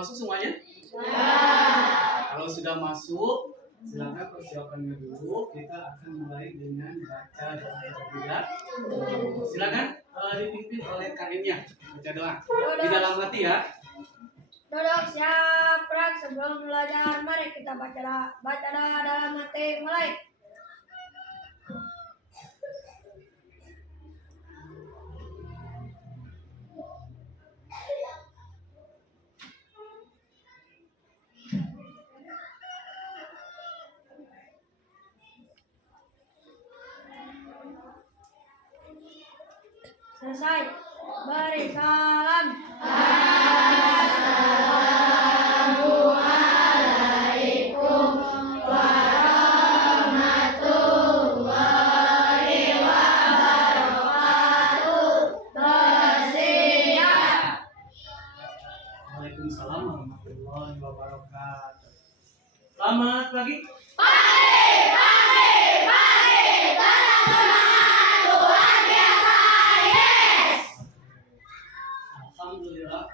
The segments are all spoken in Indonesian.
masuk semuanya? Kalau sudah masuk, silakan persiapannya dulu. Kita akan mulai dengan baca doa terlebih dahulu. Silakan dipimpin oleh kainnya baca doa di dalam hati ya. Duduk siap gerak sebelum belajar. Mari kita baca doa dalam hati. Mulai. Selesai. Beri salam. Assalamualaikum warahmatullahi wabarakatuh. Bersiap. Waalaikumsalam warahmatullahi wabarakatuh. Selamat pagi. Alhamdulillah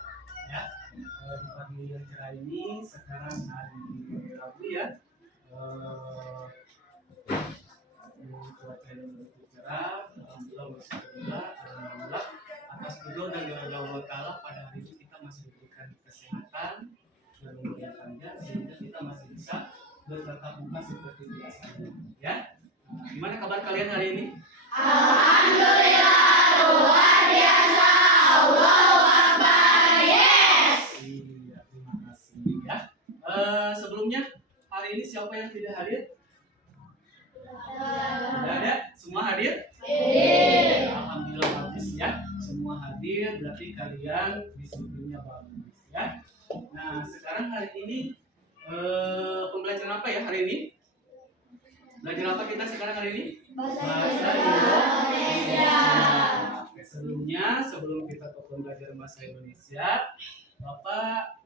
ya, di pagi yang cerah ini sekarang hari Rabu ya, cuaca yang begitu cerah. Alhamdulillah alhamdulillah atas kedua dari Allah Taala pada hari ini kita masih diberikan kesehatan dan umur yang panjang sehingga kita masih bisa bertatap muka seperti biasanya ya. Gimana kabar kalian hari ini? Alhamdulillah luar biasa. Allahu Akbar. Yes. Iya, terima kasih ya. Sebelumnya hari ini siapa yang tidak hadir? Tidak ada? Semua hadir? Alhamdulillah bagus ya. Semua hadir berarti kalian disiplinnya bagus ya. Nah sekarang hari ini pembelajaran apa ya hari ini? Belajar apa kita sekarang hari ini? Bahasa Indonesia. Oke, sebelum kita ke pembelajaran bahasa Indonesia, Bapak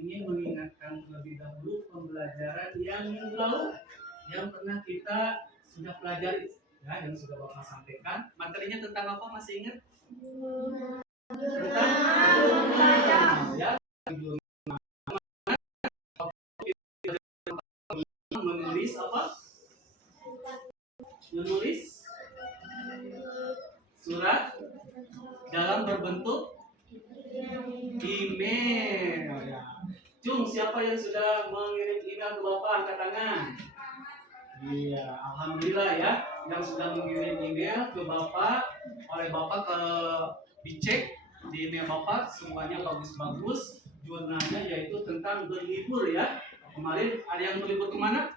ingin mengingatkan terlebih dahulu pembelajaran yang minggu lalu yang pernah kita sudah pelajari ya, yang sudah Bapak sampaikan. Materinya tentang apa masih ingat? Tentang ya, menulis apa? Menulis surat dalam berbentuk email ya. Cung, siapa yang sudah mengirim email ke Bapak angkat tangan? Iya, alhamdulillah ya, yang sudah mengirim email ke Bapak, oleh Bapak dicek di email Bapak semuanya bagus-bagus. Jurnalnya yaitu tentang berlibur ya. Kemarin ada yang berlibur kemana?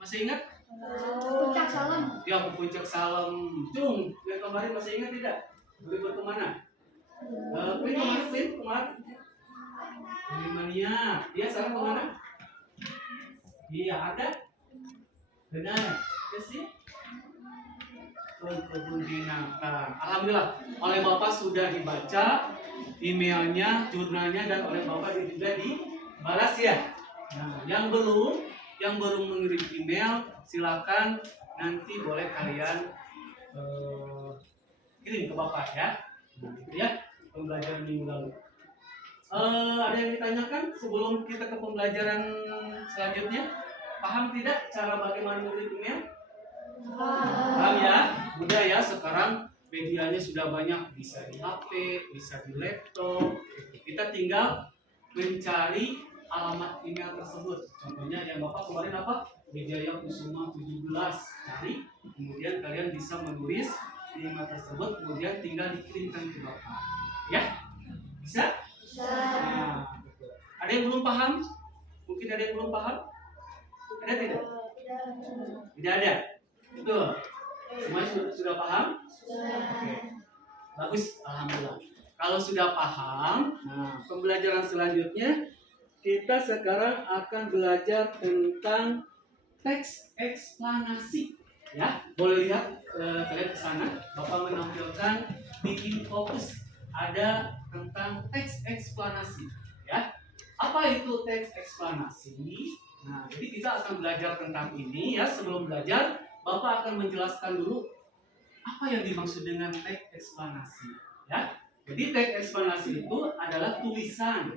Masih ingat? Puncak Salem. Ya, ke Puncak Salem. Cung, yang kemarin masih ingat tidak? Berlibur kemana? Queen kemarin? Mania. Dia sekarang kemana? Iya, ada? Benar. Ya sih? Ke kebun binatang. Alhamdulillah, oleh Bapak sudah dibaca emailnya, jurnalnya, dan oleh Bapak juga dibalas ya. Nah, yang baru mengirim email, silakan nanti boleh kalian kirim ke Bapak ya. Nah, itu ya pembelajaran minggu lalu. Ada yang ditanyakan sebelum kita ke pembelajaran selanjutnya? Paham tidak cara bagaimana mengirim email? Paham ya? Mudah ya, sekarang medianya sudah banyak, bisa di HP, bisa di laptop. Kita tinggal mencari alamat email tersebut. Contohnya yang Bapak kemarin apa? Wijaya Kusuma 17. Cari, kemudian kalian bisa menulis di email tersebut, kemudian tinggal dikirimkan ke Bapak. Ya? Bisa? Bisa. Nah, betul. Ada yang belum paham? Mungkin ada yang belum paham? Ada tidak? Tidak ada. Betul. Semuanya sudah paham? Sudah. Oke. Bagus, alhamdulillah. Kalau sudah paham, nah pembelajaran selanjutnya kita sekarang akan belajar tentang teks eksplanasi. Ya, boleh lihat kalian ke sana. Bapak menampilkan di fokus ada tentang teks eksplanasi. Ya, apa itu teks eksplanasi? Nah, jadi kita akan belajar tentang ini ya. Sebelum belajar, Bapak akan menjelaskan dulu apa yang dimaksud dengan teks eksplanasi. Ya, jadi teks eksplanasi itu adalah tulisan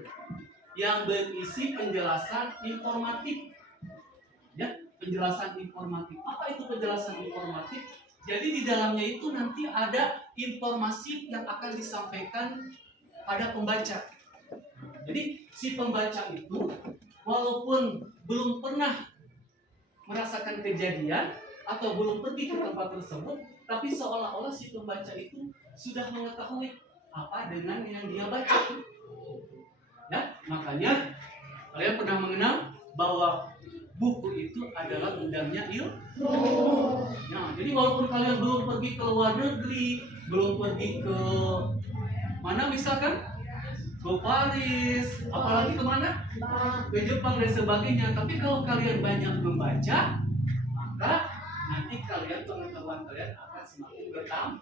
yang berisi penjelasan informatif. Ya, penjelasan informatif. Apa itu penjelasan informatif? Jadi di dalamnya itu nanti ada informasi yang akan disampaikan pada pembaca. Jadi si pembaca itu walaupun belum pernah merasakan kejadian atau belum pergi ke tempat tersebut, tapi seolah-olah si pembaca itu sudah mengetahui apa dengan yang dia baca. Ya, makanya kalian pernah mengenal bahwa buku itu adalah gudangnya ilmu. Nah, jadi walaupun kalian belum pergi ke luar negeri, belum pergi ke mana misalkan ke Paris, apalagi kemana? Ke Jepang dan sebagainya. Tapi kalau kalian banyak membaca, maka nanti kalian pengetahuan kalian akan semakin bertambah.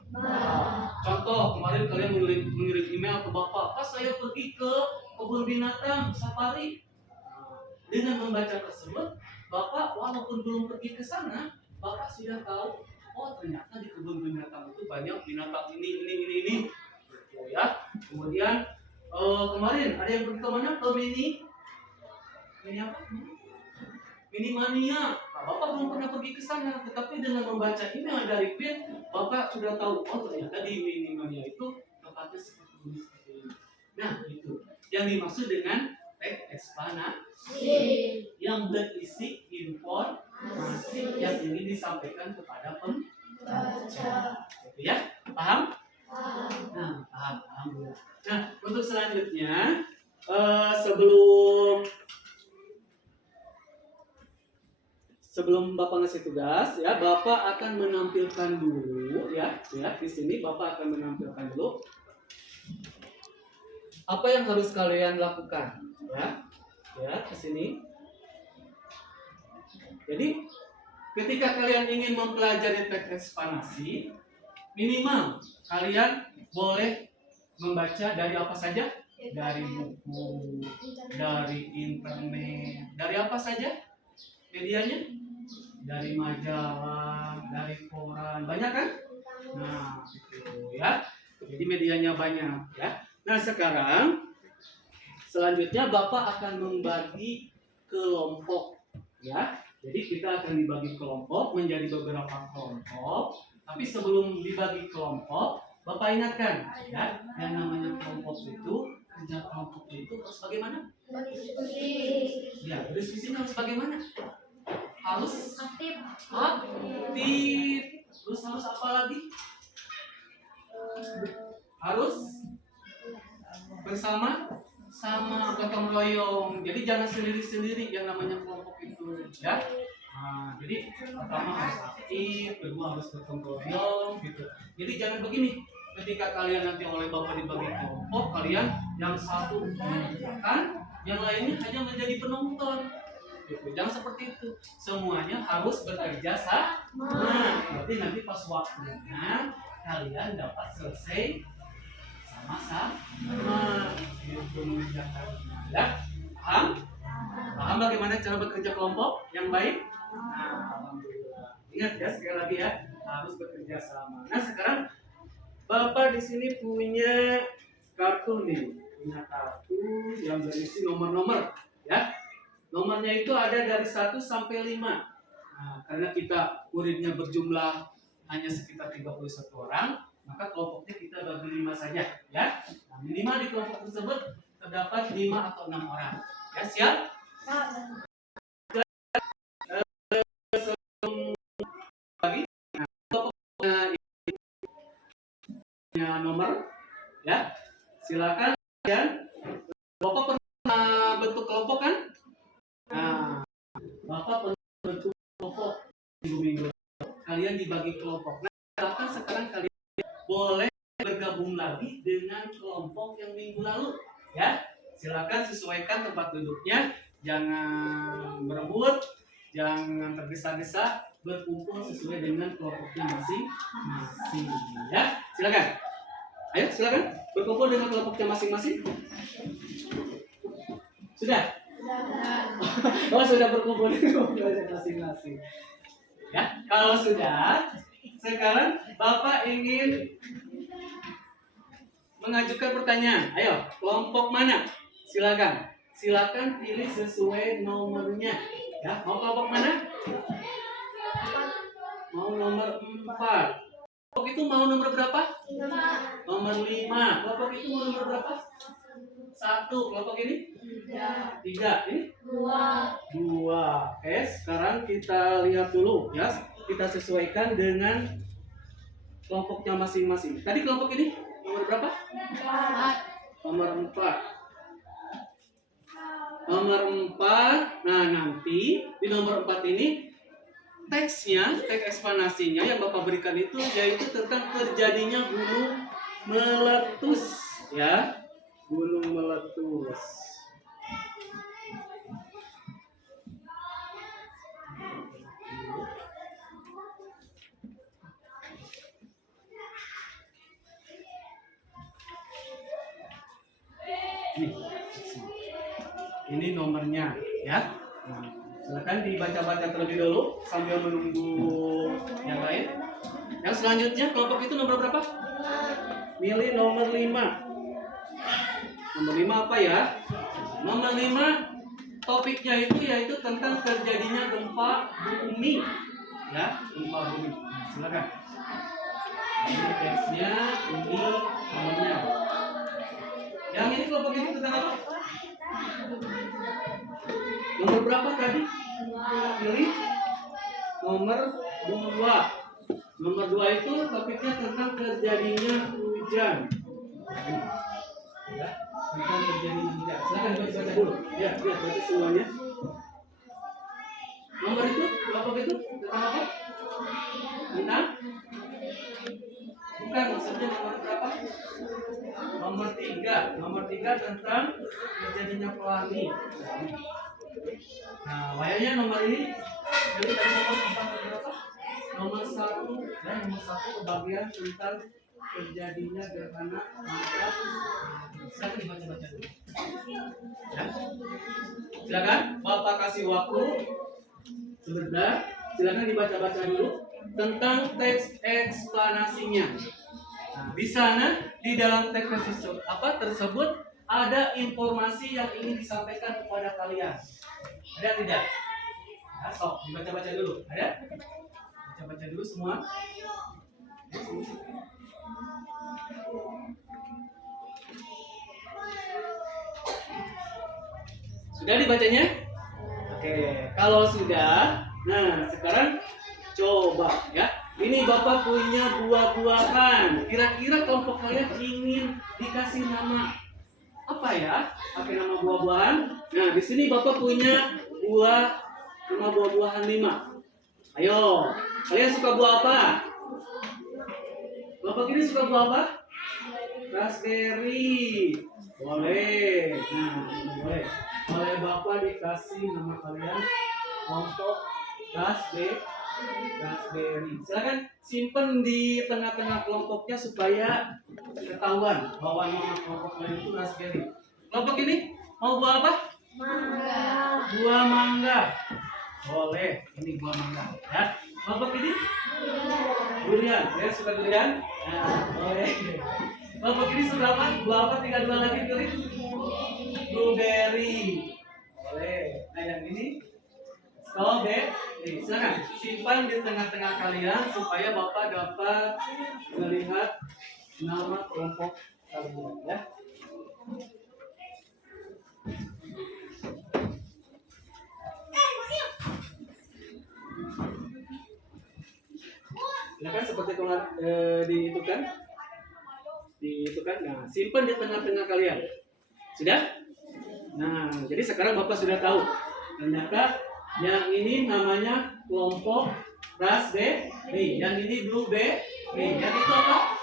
Contoh, kemarin kalian mengirim email ke bapak, pas saya pergi ke kebun binatang safari. Dengan membaca tersebut, bapak walaupun belum pergi ke sana, bapak sudah tahu, oh ternyata di kebun binatang itu banyak binatang ini. Gitu ya. Kemudian kemarin ada yang pergi ke mana? Ke mini apa? Mini mania. Nah, bapak belum pernah pergi ke sana, tetapi dengan membaca email dari Pin, bapak sudah tahu, oh ternyata di mini mania itu tempatnya seperti ini. Nah, itu yang dimaksud dengan teks ekspanasi yang berisi informasi yang ingin disampaikan kepada pembaca. Gitu ya, paham? Nah, paham. Nah, untuk selanjutnya sebelum Bapak ngasih tugas ya, Bapak akan menampilkan dulu ya di sini Bapak akan menampilkan dulu apa yang harus kalian lakukan ya ke sini. Jadi ketika kalian ingin mempelajari teks ekspanasi, minimal kalian boleh membaca dari apa saja? Dari buku, dari internet, dari apa saja medianya? Dari majalah, dari koran, banyak kan? Nah, gitu ya. Jadi medianya banyak ya. Nah, sekarang selanjutnya Bapak akan membagi kelompok ya. Jadi kita akan dibagi kelompok menjadi beberapa kelompok. Tapi sebelum dibagi kelompok, Bapak ingatkan ya, yang namanya kelompok itu, kerja kelompok itu harus bagaimana? Ya, berdiskusinya harus bagaimana? Harus aktif. Terus harus apa lagi? Harus bersama sama gotong royong. Jadi jangan sendiri-sendiri yang namanya kelompok itu ya. Nah, jadi pertama harus aktif, kedua harus gotong royong gitu. Jadi jangan begini. Ketika kalian nanti oleh Bapak dibagi kelompok, kalian yang satu mengerjakan, yang lainnya hanya menjadi penonton. Gitu. Jangan seperti itu. Semuanya harus bekerja sama. Berarti nanti pas waktunya kalian dapat selesai sama-sama. Itu mengerjakannya. Ya, paham? Paham bagaimana cara bekerja kelompok yang baik? Nah, alhamdulillah. Ingat ya sekali lagi ya, harus bekerja sama. Nah, sekarang Bapak di sini punya kartu nih, punya kartu yang berisi nomor-nomor, ya. Nomornya itu ada dari 1 sampai 5. Nah, karena kita muridnya berjumlah hanya sekitar 31 orang, maka kelompoknya kita bagi 5 saja, ya. Nah, minimal di kelompok tersebut terdapat 5 atau 6 orang. Ya, siap? Lagi, nah, kelompoknya nomor, ya. Silakan kalian. Bapak pernah bentuk kelompok kan? Nah, Bapak pernah bentuk kelompok minggu-minggu. Kalian dibagi kelompok. Nah, silakan sekarang kalian boleh bergabung lagi dengan kelompok yang minggu lalu, ya. Silakan sesuaikan tempat duduknya, jangan berebut, jangan tergesa-gesa, berkumpul sesuai dengan kelompoknya masing-masing, ya. Silakan. Ayo, silakan berkumpul dengan kelompoknya masing-masing. Sudah? Oh, sudah berkumpul dengan kelompoknya masing-masing. Ya, kalau sudah, sekarang Bapak ingin mengajukan pertanyaan. Ayo, kelompok mana? Silakan. silakan pilih sesuai nomornya. Ya, mau kelompok mana? Mau nomor 4. Kelompok itu mau nomor berapa? Nomor 5. Kelompok itu mau nomor berapa? 1. Kelompok ini? 3. Ini? 2. Oke, sekarang kita lihat dulu ya. Kita sesuaikan dengan kelompoknya masing-masing. Tadi kelompok ini nomor berapa? Nomor 4. Nomor 4. Nah, nanti di nomor 4 ini teksnya, teks eksplanasinya yang Bapak berikan itu yaitu tentang terjadinya gunung meletus, ya. Gunung meletus. Ini nomornya, ya. Nah, silakan dibaca-baca terlebih dulu sambil menunggu yang lain. Yang selanjutnya kelompok itu nomor berapa? Milih nomor 5. Nomor 5 apa ya? Nomor 5 topiknya itu yaitu tentang terjadinya gempa bumi. Ya, gempa bumi. Nah, silakan. Ini teksnya, ini nomornya. Yang ini kelompok ini tentang apa? Nomor berapa tadi? Pilih nomor 2. Nomor 2 itu topiknya tentang terjadinya hujan. Ya, tentang terjadinya hujan. Silakan baca dulu. Ya, baca semuanya. Nomor itu, kelompok itu tentang apa? Tentang? Bukan, maksudnya nomor berapa? Nomor 3. Nomor 3 tentang terjadinya pelangi. Nah, wayangnya nomor ini jadi tadi nomor berapa? Nomor 1 dan nomor 1 kebagian tentang terjadinya gerhana matahari. Silakan dibaca-baca dulu. Ya. Silakan, Bapak kasih waktu sebentar. Silakan dibaca-baca dulu tentang teks eksplanasinya. Nah, di sana di dalam teks tersebut ada informasi yang ingin disampaikan kepada kalian. Ada tidak? Nah, sok dibaca-baca dulu. Ada? Baca-baca dulu semua. Sudah dibacanya? Oke, kalau sudah, nah sekarang coba ya. Ini Bapak punya buah-buahan. Kira-kira kelompok kalian ingin dikasih nama apa ya? Pakai nama buah-buahan. Nah, di sini Bapak punya nama buah-buahan 5. Ayo, kalian suka buah apa? Bapak ini suka buah apa? Raspberry. Boleh. Nah, boleh. Oleh Bapak dikasih nama kalian kelompok raspberry. Silakan simpen di tengah-tengah kelompoknya supaya ketahuan bahwa nama kelompok kalian itu raspberry. Kelompok ini mau buah apa? Mangga. Buah mangga. Boleh, ini buah mangga. Ya. Kelompok ini? Durian. Ya, suka durian? Nah, boleh. Kelompok ini suka apa? Buah apa? 3 dua lagi pilih. Blueberry. Boleh. Nah, yang ini? Strawberry. Silakan simpan di tengah-tengah kalian supaya Bapak dapat melihat nama kelompok kalian, ya. Silakan seperti diitukan. Nah, simpan di tengah-tengah kalian. Sudah? Nah, jadi sekarang Bapak sudah tahu. Ternyata yang ini namanya kelompok raspberry, yang ini blueberry, yang itu apa?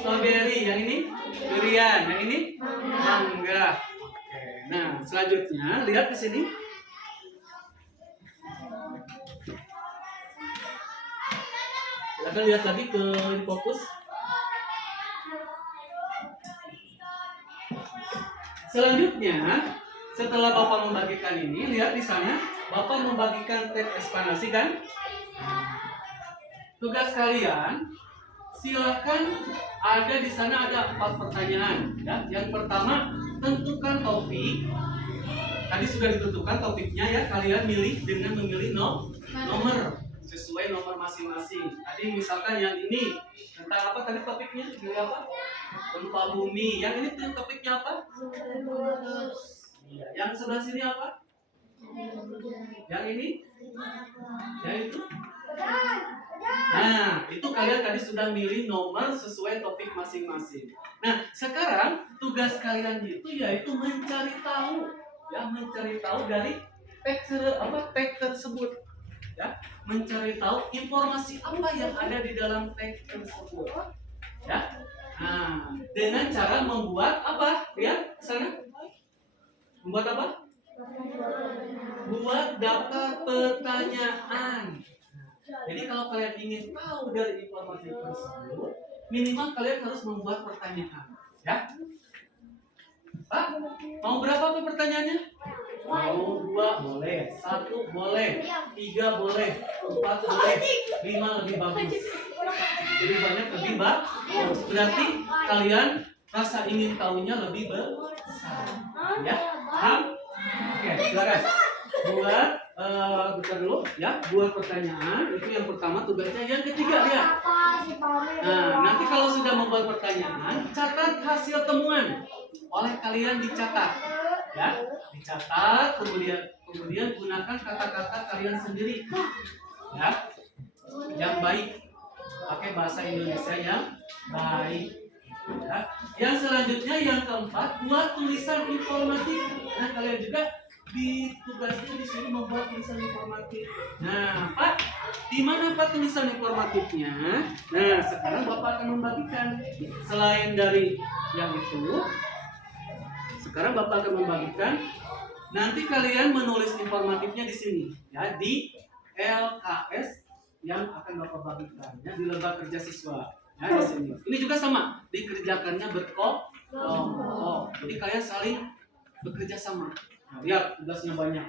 Strawberry, yang ini durian, yang ini mangga. Oke. Nah, selanjutnya lihat ke sini. Silakan lihat lagi ke fokus. Selanjutnya, setelah Bapak membagikan ini, lihat di sana. Bapak membagikan teks eksplanasi kan? Tugas kalian, silakan ada di sana ada 4 pertanyaan. Ya. Yang pertama, tentukan topik. tadi sudah ditentukan topiknya ya, kalian milih dengan memilih nomor sesuai nomor masing-masing. Tadi misalkan yang ini tentang apa tadi topiknya? Pilih apa? Gempa bumi. Yang ini topiknya apa? Iya. Yang sebelah sini apa? Yang ini? Yang itu? Nah, itu kalian tadi sudah milih nomor sesuai topik masing-masing. Nah, sekarang tugas kalian itu yaitu mencari tahu, ya, mencari tahu dari teks tersebut, ya, mencari tahu informasi apa yang ada di dalam teks tersebut, ya. Nah, dengan cara membuat apa? Lihat sana. Membuat apa? Buat daftar pertanyaan. Jadi kalau kalian ingin tahu dari informasi tersebut, minimal kalian harus membuat pertanyaan, ya. Pak, mau berapa tuh pertanyaannya? Mau 2 boleh, 1 boleh, 3 boleh, 4 boleh, 5 lebih bagus. Lebih banyak lebih bagus. Berarti kalian rasa ingin tahunya lebih besar, ya. Paham? Oke, silakan. Buka dulu ya, buat pertanyaan. Itu yang pertama tugasnya. Yang ketiga ya. Nah, nanti kalau sudah membuat pertanyaan, catat hasil temuan. Oleh kalian dicatat, ya, dicatat. Kemudian gunakan kata-kata kalian sendiri, ya, yang baik. Pakai bahasa Indonesia yang baik. Ya. Yang selanjutnya yang keempat, buat tulisan informatif. Nah, kalian juga ditugaskan disuruh membuat tulisan informatif. Nah, Pak, di mana Pak tulisan informatifnya? Nah, sekarang Bapak akan membagikan. Selain dari yang itu, sekarang Bapak akan membagikan. Nanti kalian menulis informatifnya di sini, ya, di LKS yang akan Bapak bagikan, ya, di lembar kerja siswa. Ya, di sini. Ini juga sama, dikerjakannya berkelompok. Jadi kalian saling bekerja sama. Nah, lihat tugasnya banyak.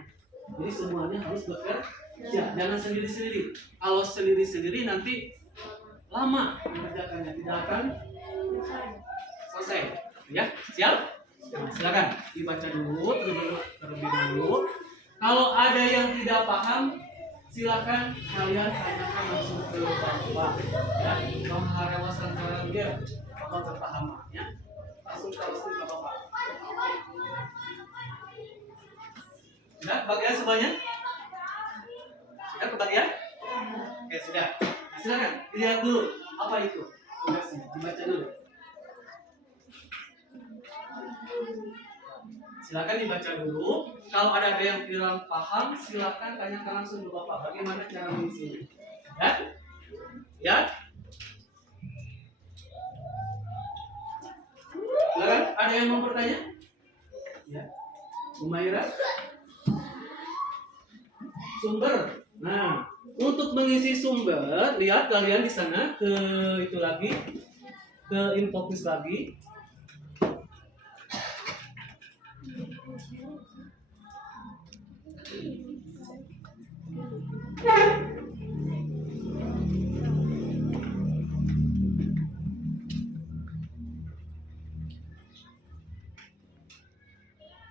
Jadi semuanya harus bekerja, jangan sendiri-sendiri. Kalau sendiri-sendiri nanti lama mengerjakannya, tidak akan selesai. Ya, siap? Nah, silakan dibaca dulu terlebih dulu. Kalau ada yang tidak paham, silakan kalian tanyakan langsung ke Bapak. Ya, mengharawasan kalian dia apa kepahamannya, langsung ke Bapak. Sudah kebagian semuanya? Sudah kebagian? Oke, sudah. Nah, silakan dilihat dulu apa itu tugasnya, dibaca dulu. Silakan dibaca dulu. Kalau ada yang kurang paham, silakan tanyakan langsung ke Bapak. Bagaimana cara mengisi? Ya? Ya? Silakan. Ada yang mau bertanya? Ya. Umaira? Sumber. Nah, untuk mengisi sumber, lihat kalian di sana ke itu lagi, ke infocus lagi.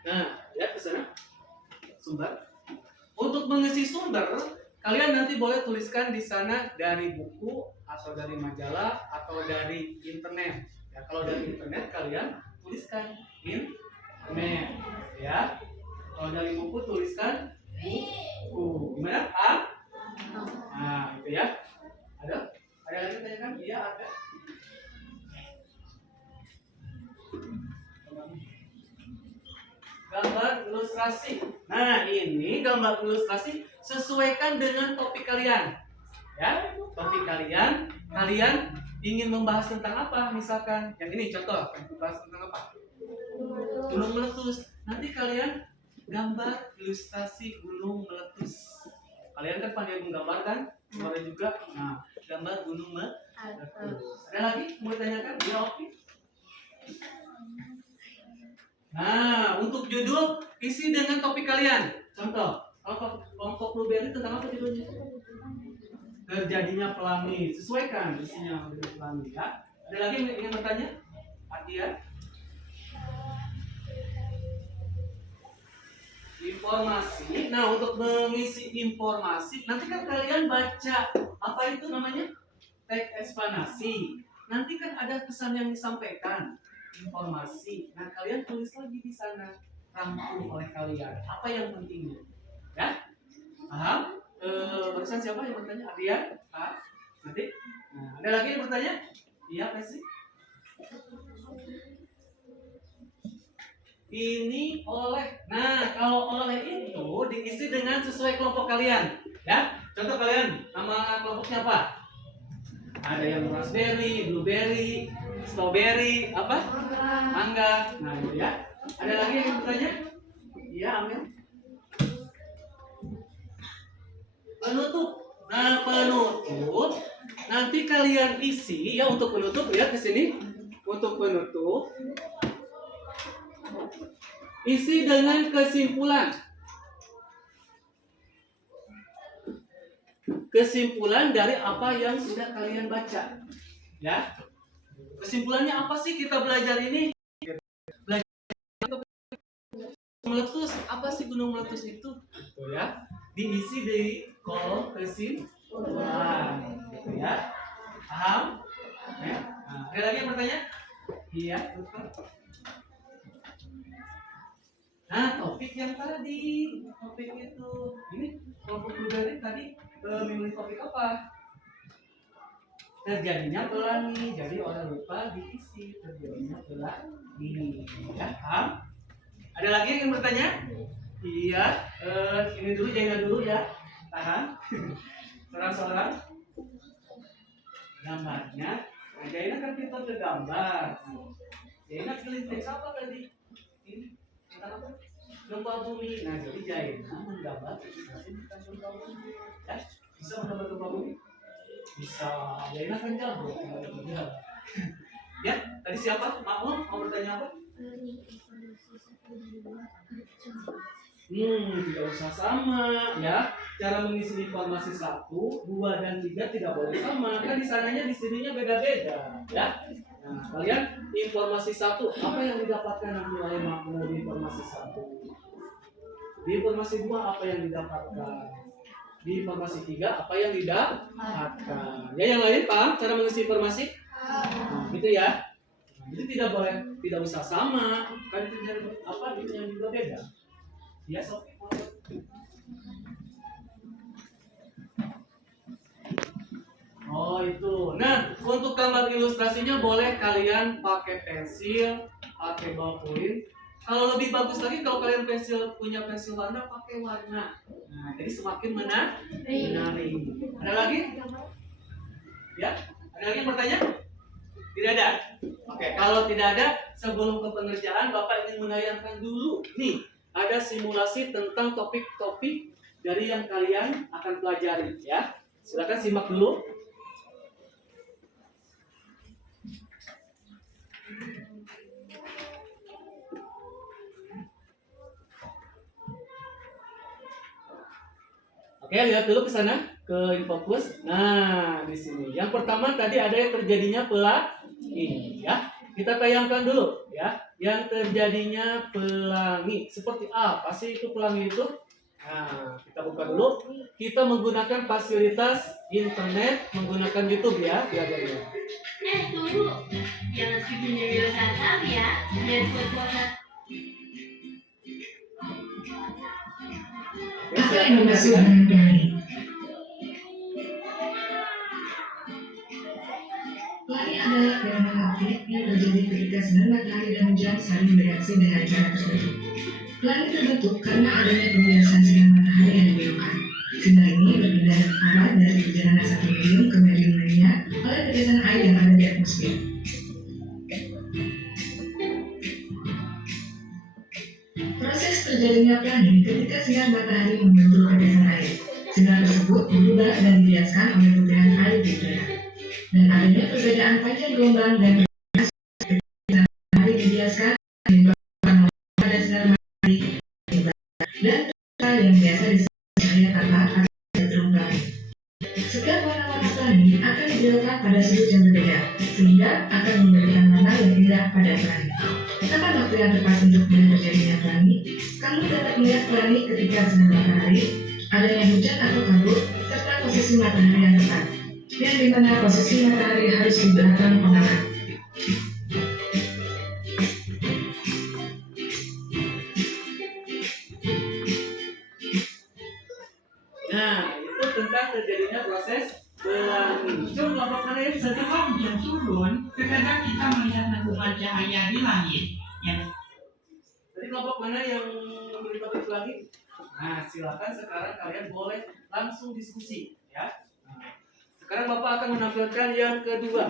Nah, lihat ke sana. Sumber. Untuk mengisi sumber, kalian nanti boleh tuliskan di sana dari buku atau dari majalah atau dari internet. Ya, kalau dari internet kalian tuliskan internet, ya. Kalau dari buku tuliskan buku. Gimana, Pak? Nah, itu ya. Ada? Ada lagi tanyakan? Iya, ada. Gambar ilustrasi. Nah, ini gambar ilustrasi sesuaikan dengan topik kalian. Ya, topik kalian ingin membahas tentang apa? Misalkan yang ini contoh, membahas tentang apa? Gunung meletus. Nanti kalian gambar ilustrasi gunung meletus. Kalian kan pandai menggambar kan? Boleh juga. Nah, gambar gunung meletus. Ada lagi mau ditanyakan? Ya, oke. Nah, untuk judul isi dengan topik kalian. Contoh, kelompok blueberry tentang apa judulnya? Terjadinya pelangi. Sesuaikan isinya dengan pelangi, ya. Ada lagi yang ingin bertanya? Adia? informasi. Nah, untuk mengisi informasi, nanti kan kalian baca apa itu namanya? Teks eksplanasi. Nanti kan ada pesan yang disampaikan, informasi. Nah, kalian tulis lagi di sana, rangkum oleh kalian. Apa yang pentingnya? Ya? Paham? Barusan siapa yang bertanya? Ardian? Nanti? Nah, ada lagi yang bertanya? Iya, kasih. Ini oleh. Nah, kalau oleh itu diisi dengan sesuai kelompok kalian. Ya, contoh kalian, nama kelompoknya apa? Ada yang raspberry, blueberry, strawberry, apa? Mangga. Nah, itu ya. Ada lagi yang bertanya? Iya, Amel. Penutup. Nah, penutup nanti kalian isi ya. Untuk penutup, lihat ke sini. Untuk penutup isi dengan kesimpulan. Kesimpulan dari apa yang sudah kalian baca. Ya. Kesimpulannya apa sih kita belajar ini? Belajar meletus. Apa sih gunung meletus itu? Gitu ya. Diisi di kolom kesimpulan. Gitu ya. Paham? Ya. Nah, ada lagi yang bertanya? Iya, betul. Nah, topik yang tadi, topik itu, ini kelompok blueberry tadi memilih topik apa? Terjadinya pelangi, jadi orang lupa diisi terjadinya pelangi. Ya, paham? Ada lagi yang bertanya? Iya, ini dulu, jangan dulu ya, tahan. Seorang-seorang gambarnya, nah, Jaina kan kita ke gambar. Jaina pilih teks apa tadi? Ini apa? Gempa bumi. Nah, jadi Jaina menggambar ilustrasi tentang gempa bumi. Ya, bisa menggambar gempa bumi? Bisa. Jaina kan jago. Ya, tadi siapa? Makmum mau bertanya apa? Tidak usah sama ya. Cara mengisi informasi 1, 2, dan 3 tidak boleh sama. Kan di sananya di sininya beda-beda ya. Nah, kalian informasi 1 apa yang didapatkan nanti oleh makmum di informasi 1? Di informasi 2 apa yang didapatkan? Di informasi 3 apa yang didapatkan? Ya, yang lain paham cara mengisi informasi? Nah, gitu ya. Nah, itu tidak boleh, tidak usah sama. Kan itu apa? Itu yang juga beda. Ya, Sofi. Oh, itu. Nah, untuk gambar ilustrasinya boleh kalian pakai pensil, pakai ballpoint. Kalau lebih bagus lagi kalau kalian punya pensil warna, pakai warna. Nah, jadi semakin menarik. Ada lagi? Ya? Ada lagi yang bertanya? Tidak ada? Oke, kalau tidak ada, sebelum ke pengerjaan, Bapak ingin menayangkan dulu. Nih, ada simulasi tentang topik-topik dari yang kalian akan pelajari. Ya, silakan simak dulu. Oke, lihat dulu ke sana, ke Infokus. Nah, di sini. Yang pertama tadi ada yang terjadinya pelangi, ya. Kita tayangkan dulu, ya. Yang terjadinya pelangi. Seperti apa sih itu pelangi itu? Nah, kita buka dulu. Kita menggunakan fasilitas internet, menggunakan YouTube ya, belajarnya. Tunggu. Jangan skip video saat ya. Biar buat Oke, Apa yang dimaksud dengan pelangi? Pelangi adalah fenomena optik yang terjadi ketika sinar matahari dan hujan saling bereaksi dengan cara tertentu. Pelangi terbentuk karena adanya pembiasan sinar matahari yang dibelokkan. Sinar ini berpindah arah dari perjalanan satu medium ke medium lainnya oleh tetesan air yang ada di atmosfer. Proses terjadinya pelangi ketika sinar matahari membentuk tetesan air. Sinar tersebut berubah dan dibiaskan oleh butiran air di udara. Dan adanya perbedaan panjang gelombang dan sinar matahari dibiaskan menyebabkan pada sinar matahari dan yang biasa disebut cahaya tanpa arti terulang. Setiap warna-warna pelangi akan dibelokkan pada sudut yang berbeda, sehingga akan memberikan warna yang indah pada pelangi. Kapan waktu yang tepat untuk melihat terjadinya pelangi? Kamu dapat melihat pelangi ketika sinar matahari, adanya hujan atau kabut, serta posisi matahari yang tepat, yang dimana posisi matahari harus di belakang pengamat. Nah, itu tentang terjadinya proses pelangi. Coba kelompok mana yang bisa Setelah hujan turun, terkadang kita melihat letupan cahaya di langit. Tadi kelompok mana yang memilih topik pelangi? Nah, silakan sekarang kalian boleh langsung diskusi, ya. Nah, sekarang Bapak akan menampilkan yang kedua.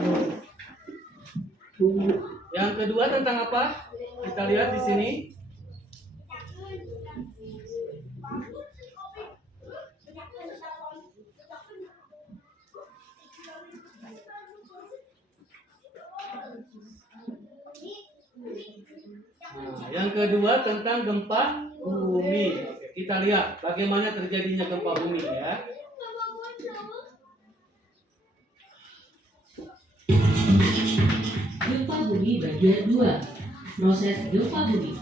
Yang kedua tentang apa? Kita lihat di sini. Nah, yang kedua tentang gempa bumi. Oke, kita lihat bagaimana terjadinya gempa bumi, ya. Gempa bumi bagian 2. Proses gempa bumi.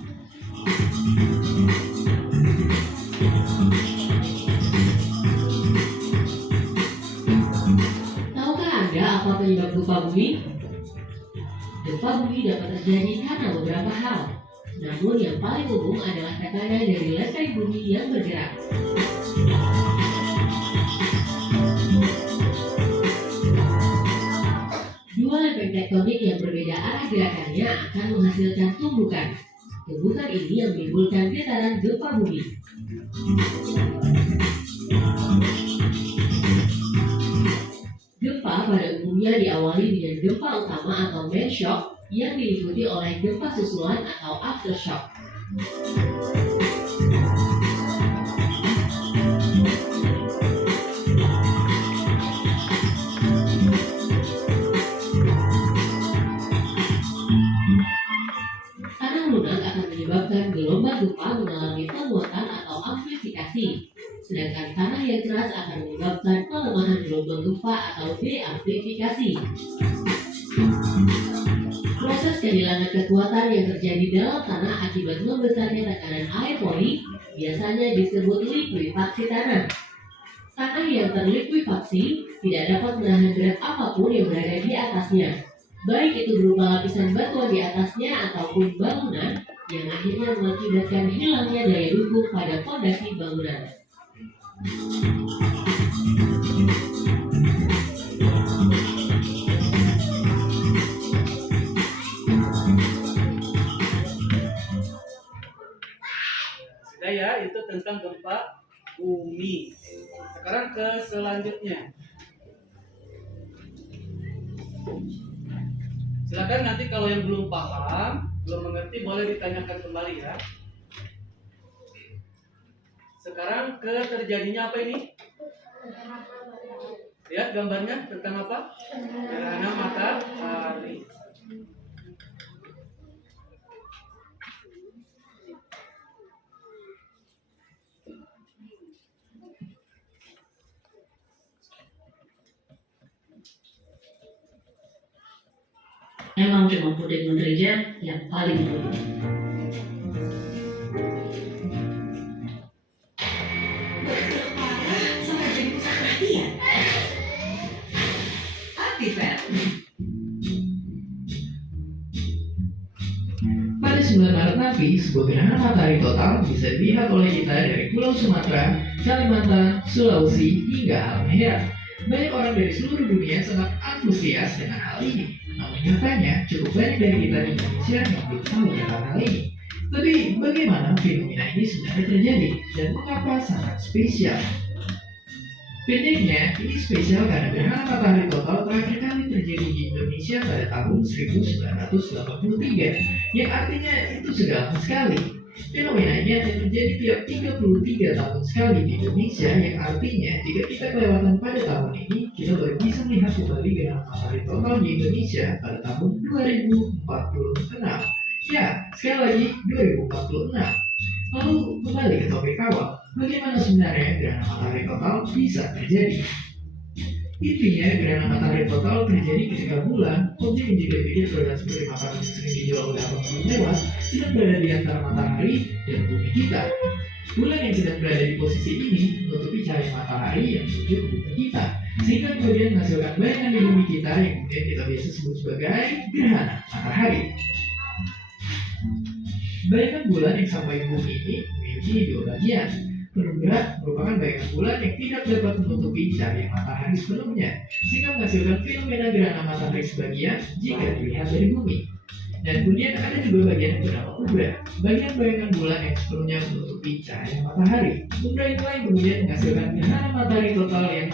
Tahukah Anda apa penyebab gempa bumi? Gempa bumi dapat terjadi karena beberapa hal. Namun yang paling umum adalah tekanan dari lantai bumi yang bergerak. Dua lempeng tektonik yang berbeda arah gerakannya akan menghasilkan tumbukan. Tumbukan ini yang menimbulkan getaran gempa bumi. Gempa pada umumnya diawali dengan gempa utama atau main shock yang diikuti oleh gempa susulan atau aftershock. Tanah lunak akan menyebabkan gelombang gempa mengalami penguatan atau amplifikasi, sedangkan tanah yang keras akan menyebabkan pelemahan gelombang gempa atau deamplifikasi. Proses kehilangan kekuatan yang terjadi dalam tanah akibat membesarnya tekanan air pori biasanya disebut likuifaksi tanah. Tanah yang terlikuifaksi tidak dapat menahan berat apapun yang berada di atasnya, baik itu berupa lapisan batuan di atasnya ataupun bangunan, yang akhirnya mengakibatkan hilangnya daya dukung pada fondasi bangunan. Sudah ya, itu tentang gempa bumi. Sekarang ke selanjutnya. Silakan nanti kalau yang belum paham, belum mengerti boleh ditanyakan kembali, ya. Sekarang ke terjadinya apa ini? Lihat gambarnya tentang apa? Gerhana matahari. Emang cuma Putri Guntrijan yang paling dulu. Sampai jadi pusat perhatian. Aktifat. Pada 9 Maret nanti, sebuah gerhana matahari total bisa dilihat oleh kita dari Pulau Sumatera, Kalimantan, Sulawesi, hingga Halmahera. Banyak orang dari seluruh dunia sangat antusias dengan hal ini. Namun nyatanya, cukup banyak dari kita di Indonesia yang belum tahu tentang hal ini. Tapi bagaimana fenomena ini sebenarnya terjadi dan mengapa sangat spesial? Pendeknya, ini spesial karena gerhana matahari total terakhir kali terjadi di Indonesia pada tahun 1983, yang artinya itu sudah lama sekali. Fenomena ini akan terjadi tiap 33 tahun sekali di Indonesia, yang artinya jika kita kelewatan pada tahun ini, kita baru bisa melihat kembali gerhana matahari total di Indonesia pada tahun 2046. Ya, sekali lagi 2046. Lalu kembali ke topik awal, bagaimana sebenarnya gerhana matahari total bisa terjadi? Intinya, gerhana matahari total terjadi ketika bulan, objek yang dipikir berada seperti makanan yang sering dijual oleh abang-abang mewah, sedang berada di antara matahari dan bumi kita. Bulan yang sedang berada di posisi ini menutupi cahaya matahari yang menuju ke bumi kita, sehingga kemudian menghasilkan bayangan di bumi kita yang kemudian kita biasa sebut sebagai gerhana matahari. Bayangan bulan yang sampai bumi ini memiliki dua bagian. Penumbra merupakan bayangan bulan yang tidak dapat menutupi cahaya matahari sepenuhnya, sehingga menghasilkan fenomena gerhana matahari sebagian jika dilihat dari bumi. Dan kemudian ada juga bagian yang bernama umbra, bagian bayangan bulan yang sepenuhnya menutupi cahaya matahari. Umbra itulah yang kemudian menghasilkan gerhana matahari total yang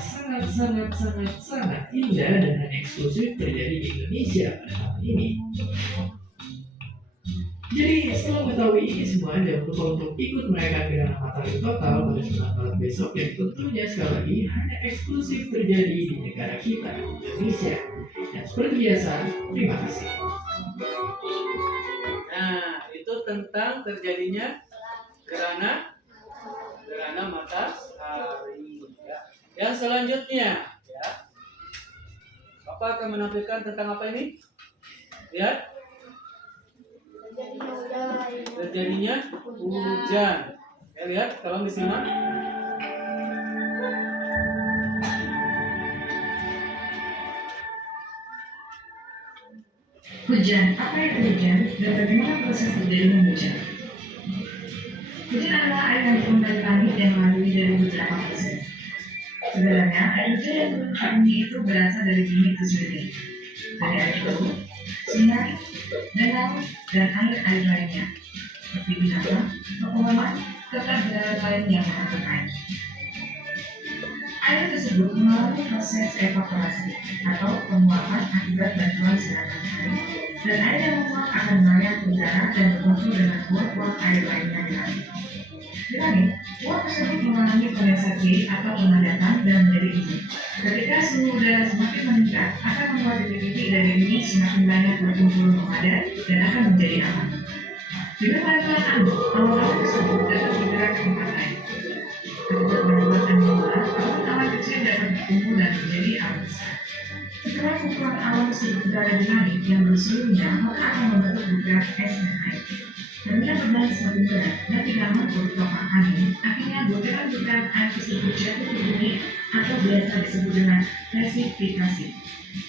sangat indah dan hanya eksklusif terjadi di Indonesia pada tahun ini. Jadi setelah mengetahui ini semua, jangan lupa untuk ikut merayakan gerhana matahari total pada 9 Maret besok yang tentunya sekali lagi hanya eksklusif terjadi di negara kita, Indonesia. Dan seperti biasa, terima kasih. Nah, itu tentang terjadinya gerhana matahari. Ya. Yang selanjutnya, ya, Bapak akan menampilkan tentang apa ini? Lihat. Terjadinya hujan. Ya, lihat, tolong disimak. Hujan, apa itu hujan dan bagaimana proses terjadinya hujan? Hujan adalah air yang turun dari langit yang melalui dari beberapa proses. Sebenarnya, air hujan yang turun ke bumi itu berasal dari bumi itu sendiri, dari air laut, sungai, danau, dan air lainnya, seperti binatang, pepohonan, serta daerah lain yang mengandung air. Air tersebut melalui proses evaporasi atau penguapan akibat bantuan serangan air, dan air yang menguap akan melayang ke udara dan berkumpul dengan uap-uap air lainnya di langit. Di langit, uap tersebut mengalami kondensasi atau pemadatan dan menjadi uji. Ketika suhu udara semakin meningkat, akan membuat titik-titik dari bumi semakin banyak berkumpul memadat dan akan menjadi awan. Dengan bantuan angin, awan-awan tersebut dapat bergerak ke tempat lain. Ketika membuat angin keras, awan kecil dapat berkumpul dan menjadi awan besar. Setelah kumpulan awan tersebut berada di langit yang berseluruhnya, maka akan membentuk butiran es dan air. Ketika beban semakin berat dan tidak mampu ditopang angin, akhirnya butiran-butiran air tersebut jatuh ke bumi atau biasa disebut dengan presipitassi.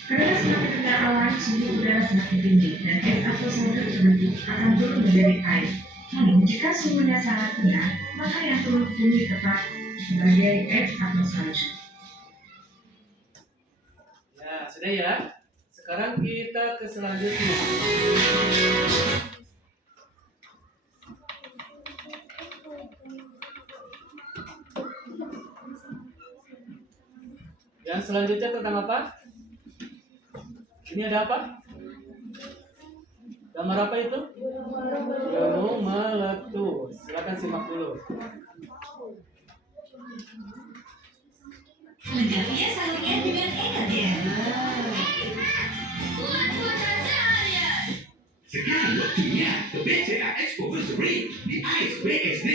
Karena semakin rendah awan, suhu udara semakin tinggi dan es atau salju terbentuk akan turun menjadi air. Namun jika suhunya sangat rendah, maka yang turun ke bumi tetap sebagai es atau salju. Ya, sudah ya. Sekarang kita ke selanjutnya. Yang selanjutnya tentang apa? Ini ada apa? Gambar apa itu? Gunung meletus. Silakan simak dulu. Lengkapnya salurnya dengan enak ya. Sekarang waktunya ke BCA Expo Berseri di ASBSD.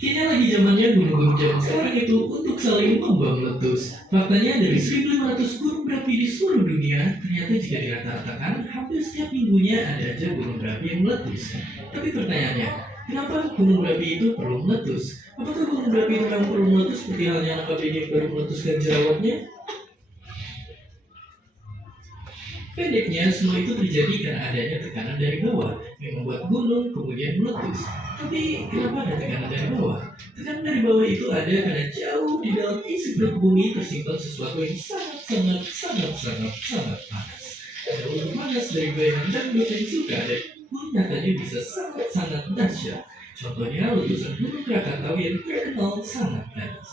Kini lagi zamannya gunung-gunung zaman sekarang itu untuk saling lomba meletus. Faktanya dari 1.500 gunung berapi di seluruh dunia, ternyata jika dirata-ratakan, hampir setiap minggunya ada aja gunung berapi yang meletus. Tapi pertanyaannya, kenapa gunung berapi itu perlu meletus? Apakah gunung berapi itu memang perlu meletus seperti halnya anak ABG yang baru meletuskan jerawatnya? Pendeknya, semua itu terjadi karena adanya tekanan dari bawah yang membuat gunung kemudian meletus. Tapi kenapa ada tekanan dari bawah? Tekanan dari bawah itu ada karena jauh di dalam isi perut bumi tersimpan sesuatu yang sangat panas. Jauh lebih panas dari bayangan dan yang suka dan pun nyatanya bisa sangat dahsyat. Contohnya letusan gunung Krakatau yang terkenal sangat panas.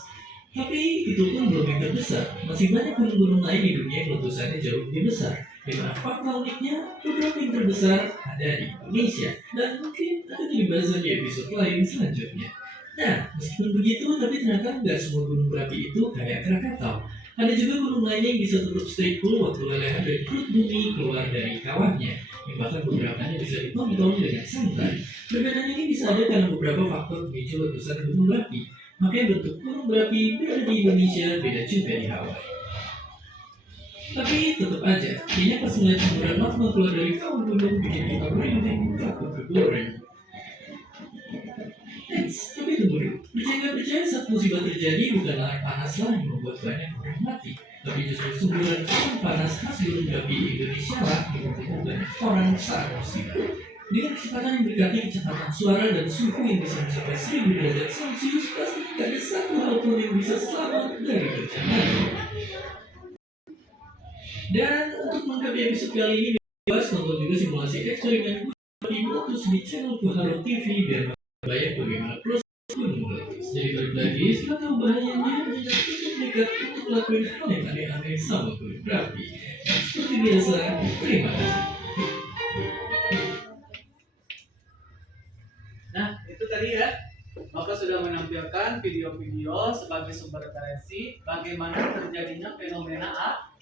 Tapi itu pun belum yang terbesar. Masih banyak gunung-gunung lain di dunia yang letusannya jauh lebih besar. Di mana fakta uniknya, beberapa yang terbesar ada di Indonesia. Dan mungkin akan dibahas di episode lain selanjutnya. Nah, meskipun begitu, tapi ternyata nggak semua gunung berapi itu kayak Krakatau. Ada juga burung lainnya yang bisa tutup stripul waktu lelehan dari perut bumi keluar dari kawahnya, yang bahkan beberapanya bisa ditonton dengan santai. Perbedaannya ini bisa ada karena beberapa faktor pemicu letusan gunung berapi. Makanya bentuk gunung berapi beda di Indonesia, beda juga di Hawaii. Tapi tetap aja, kayaknya pas melihat semburan magma keluar dari kawah gunung bikin kita merinding, takut kegoreng. Tapi tunggu dulu, percaya nggak percaya saat musibah terjadi bukan lahar panaslah yang membuat banyak orang mati, tapi justru semburan awan panas khas gunung berapi Indonesia lah yang membuat banyak orang saat musibah. Dengan kecepatan yang mendekati kecepatan suara dan suhu yang bisa mencapai 1000 derajat Celcius, pasti tidak ada satu hal pun yang bisa selamat dari bencana. Dan untuk melengkapi episode kali ini, bebas nonton juga simulasi eksperimen di meletus di channel Kuharo TV biar banyak bagaimana proses gunung meletus. Jadi balik lagi, setelah tahu bahayanya, tidak cukup dekat untuk melakukan hal yang aneh-aneh sama gunung berapi. Seperti biasa, terima kasih. Nah, itu tadi ya. Bapak sudah menampilkan video-video sebagai sumber referensi bagaimana terjadinya fenomena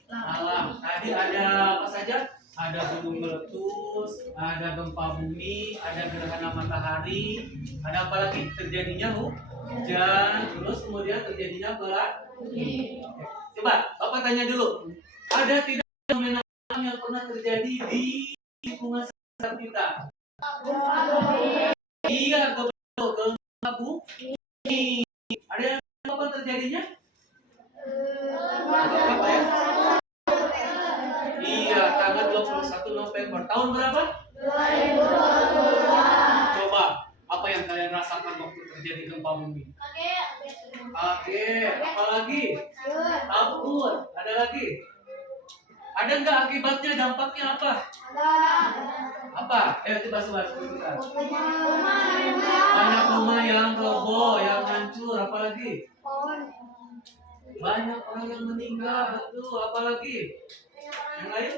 alam. Tadi ada apa saja? Ada gunung meletus, ada gempa bumi, ada gerhana matahari, ada apa lagi? Terjadinya hujan, terus kemudian terjadinya Coba, Bapak tanya dulu. Ada tidak fenomena alam yang pernah terjadi di lingkungan sekitar kita? Iya, gempa bumi. Ada yang kapan terjadinya? Apa ya? Iya, tanggal 21 November. Tahun berapa? 2022. Coba, apa yang kalian rasakan waktu terjadi gempa bumi? Kaget. Apa lagi? Takut. Ada lagi? Ada nggak akibatnya, dampaknya apa? Apa? Coba sebutkan. Banyak rumah yang roboh, yang hancur. Apa lagi? Banyak orang yang meninggal, betul. Apa lagi? Yang lain?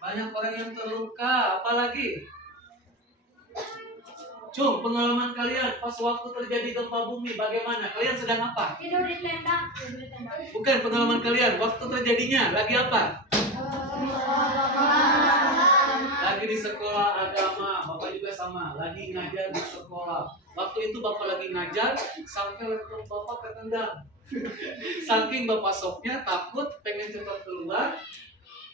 Banyak orang yang terluka. Apa lagi? Cung, pengalaman kalian pas waktu terjadi gempa bumi bagaimana? Kalian sedang apa? Tidur di tenda. Bukan, pengalaman kalian waktu terjadinya lagi apa? Lagi di sekolah agama. Bapak juga sama, lagi ngajar di sekolah. Waktu itu Bapak lagi ngajar sampai laptop Bapak ketendang. Saking Bapak soknya, takut, pengen cepat keluar.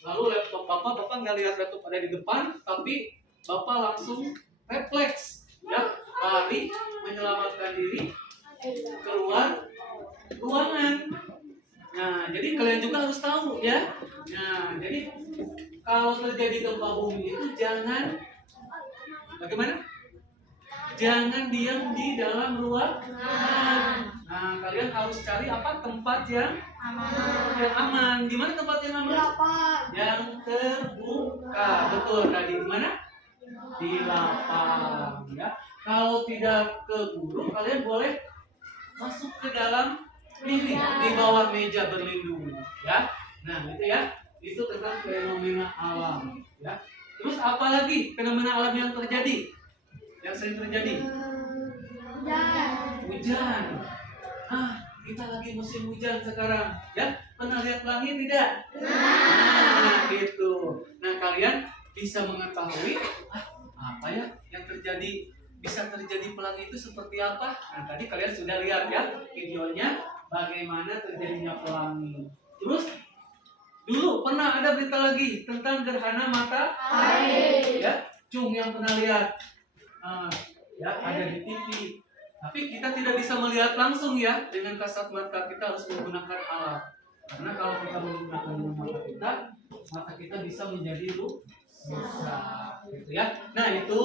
Lalu laptop Bapak nggak lihat laptop ada di depan, tapi Bapak langsung refleks, ya, lari menyelamatkan diri keluar ruangan. Nah, jadi kalian juga harus tahu ya. Nah, jadi kalau terjadi gempa bumi itu jangan bagaimana? Jangan diam di dalam ruangan. Nah, kalian harus cari apa? Tempat yang aman. Di mana tempat yang aman? Yang terbuka. Betul tadi di mana? Di lapang, ya. Kalau tidak ke guru, kalian boleh masuk ke dalam ini di bawah meja berlindung, ya. Nah, itu ya. Itu tentang fenomena alam, ya. Terus apa lagi fenomena alam yang terjadi? Yang sering terjadi? Hujan. Kita lagi musim hujan sekarang, ya. Pernah lihat langit tidak? Nah, gitu. Nah, kalian bisa mengetahui apa ya yang terjadi, bisa terjadi pelangi itu seperti apa? Nah, tadi kalian sudah lihat ya videonya bagaimana terjadinya pelangi. Terus dulu pernah ada berita lagi tentang gerhana matahari. Ya, Cung yang pernah lihat. Ya, ada di TV. Tapi kita tidak bisa melihat langsung ya dengan kasat mata, kita harus menggunakan alat. Karena kalau kita menggunakan mata kita bisa menjadi rusak, gitu ya. Nah, itu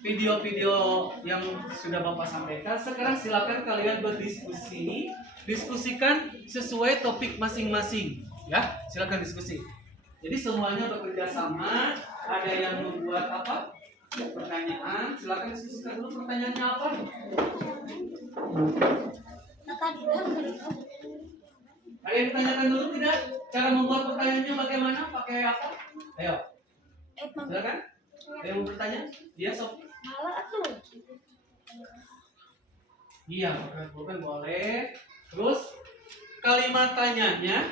video-video yang sudah Bapak sampaikan. Sekarang silakan kalian berdiskusi, diskusikan sesuai topik masing-masing, ya. Silakan diskusi. Jadi semuanya bekerja sama. Ada yang membuat apa? Pertanyaan. Silakan diskusikan dulu pertanyaannya apa. Ada yang ditanyakan dulu tidak? Cara membuat pertanyaannya bagaimana? Pakai apa? Ayo. Silakan. Ada yang mau bertanya? Iya, Sob. Iya, bukan boleh. Terus kalimat tanyanya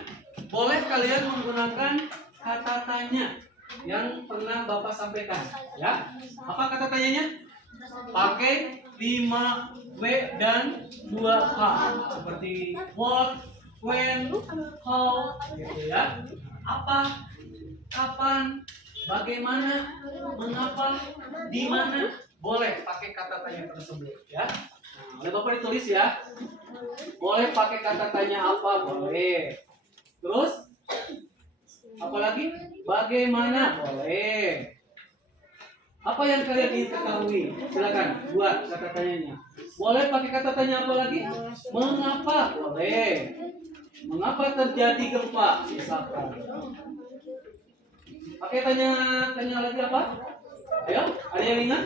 boleh kalian menggunakan kata tanya yang pernah Bapak sampaikan, ya. Apa kata tanyanya? Pakai 5W dan 2H seperti what, when, how, gitu ya. Apa, kapan, bagaimana, mengapa, di mana, boleh pakai kata tanya tersebut, ya. Nah, oleh Bapak ditulis ya. Boleh pakai kata tanya apa? Boleh. Terus apalagi? Bagaimana? Boleh. Apa yang kalian ingin ketahui? Silakan buat kata tanyanya. Boleh pakai kata tanya apa lagi? Mengapa? Boleh. Mengapa terjadi gempa? Misalkan. Pakai tanya lagi apa? Ayo, ada yang ingat?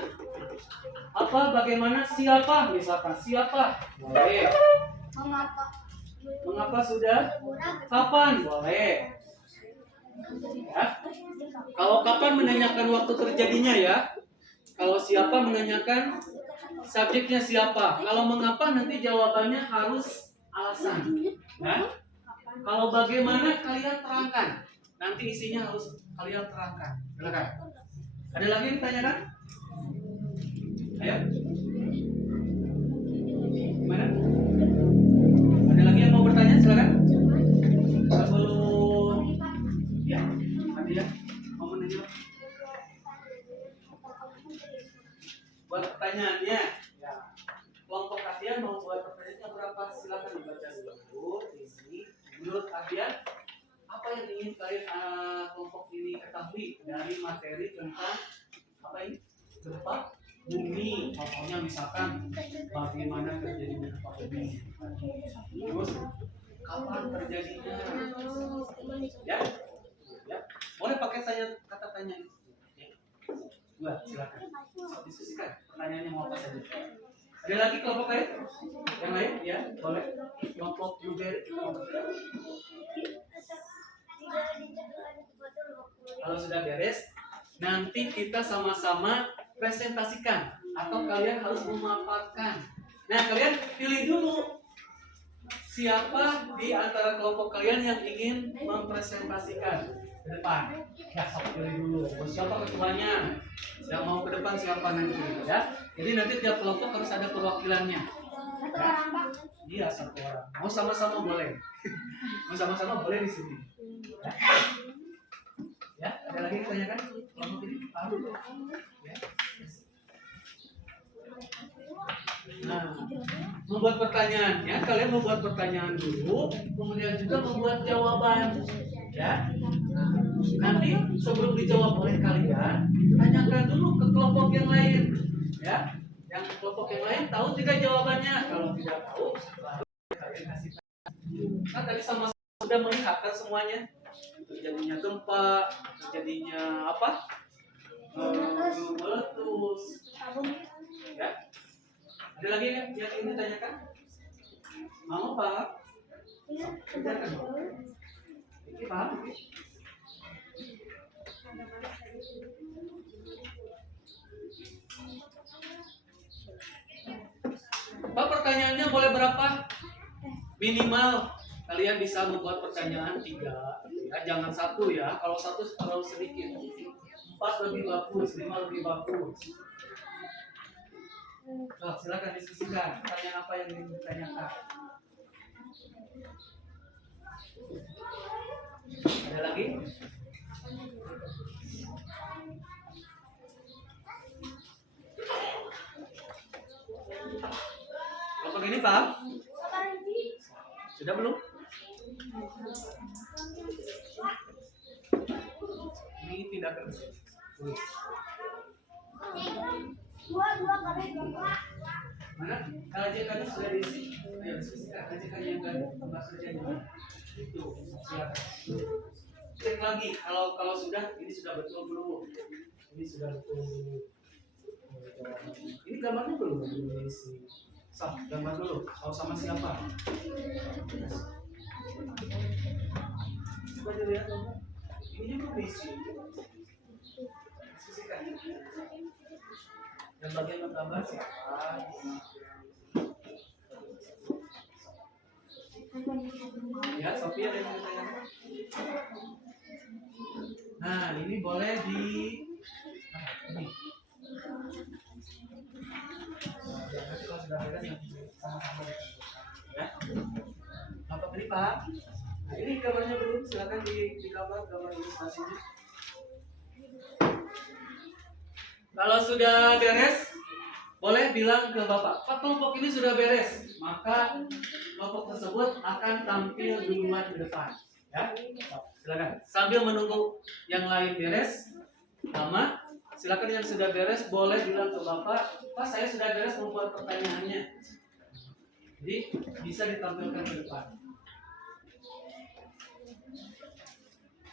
Apa? Bagaimana? Siapa? Misalkan siapa? Boleh. Mengapa? Mengapa sudah? Kapan? Boleh. Ya. Kalau kapan menanyakan waktu terjadinya ya. Kalau siapa menanyakan subjeknya siapa. Kalau mengapa nanti jawabannya harus alasan. Ya. Kalau bagaimana kalian terangkan. Nanti isinya harus kalian terangkan. Silakan. Ada lagi yang ditanyakan? Ayo. Gimana? Ada lagi yang mau bertanya? Silakan. Sebelum ya, ada ya. Mau menanya? Buat pertanyaannya, ya. Kelompok kalian mau buat pertanyaannya berapa? Silakan dibaca dulu. Isi. Menurut kalian, apa yang ingin kalian kelompok ini ketahui dari materi tentang apa ini? Gempa bumi. Contohnya misalkan bagaimana terjadinya gempa bumi. Terus kapan terjadinya? Ya, ya. Boleh pakai kata tanya. Ya. Buat silakan. Diskusikan pertanyaannya mau apa saja. Ada lagi kelompok lain? Yang lain? Ya, boleh. Kelompok blueberry. Kalau sudah beres, nanti kita sama-sama presentasikan atau kalian harus memaparkan. Nah, kalian pilih dulu siapa di antara kelompok kalian yang ingin mempresentasikan ke depan. Ya, sok pilih dulu. Siapa ketuanya? Yang mau ke depan siapa nanti, ya? Jadi nanti tiap kelompok harus ada perwakilannya. Ya? Iya, satu orang. Mau sama-sama boleh. Mau sama-sama boleh di sini. Ya, ya, ada lagi yang ditanyakan? Kelompok ini tahu? Ya. Nah, membuat pertanyaan ya, kalian membuat pertanyaan dulu, kemudian juga membuat jawaban, ya. Nanti sebelum dijawab oleh kalian, tanyakan dulu ke kelompok yang lain, ya. Yang kelompok yang lain tahu tidak jawabannya, kalau tidak tahu, baru kalian kasih tahu. Kan tadi sama-sama sudah melihat kan semuanya, terjadinya gempa, terjadinya apa? Meletus, ya. Ada lagi yang ingin ditanyakan? Mau Pak? Kerjakan. Ini Pak? Pak, pertanyaannya boleh berapa? Minimal kalian bisa membuat pertanyaan 3, ya, jangan 1 ya. Kalau 1 terlalu sedikit. 4 lebih bagus, 5 lebih bagus. Oh, silakan diskusikan. Pertanyaan apa yang ingin ditanyakan? Ada lagi? Kelompok ini Pak? Sudah belum? Ini tindakan tulis. Mana? KJK-nya sudah diisi? Ayo diskusikan. KJK yang enggak kerjanya. Itu silakan. Cek lagi kalau sudah, ini sudah betul belum? Ini sudah betul. Ini gambarnya belum diisi. Gambar dulu. Kalau sama siapa? Coba dilihat gambar. Ini juga diisi. Diskusikan. Yang bagian menggambar siapa? Ya, Sophia ada yang bertanya. Nah, ini boleh di ini. Nanti kalau sudah beres nanti sama-sama ditentukan. Ya. Apa ini Pak? Nah, ini gambarnya belum, silakan di gambar ilustrasinya. Kalau sudah beres, boleh bilang ke Bapak, Pak kelompok ini sudah beres, maka kelompok tersebut akan tampil duluan di depan. Ya, silakan. Sambil menunggu yang lain beres, lama, silakan yang sudah beres boleh bilang ke Bapak, Pak saya sudah beres membuat pertanyaannya. Jadi bisa ditampilkan ke depan.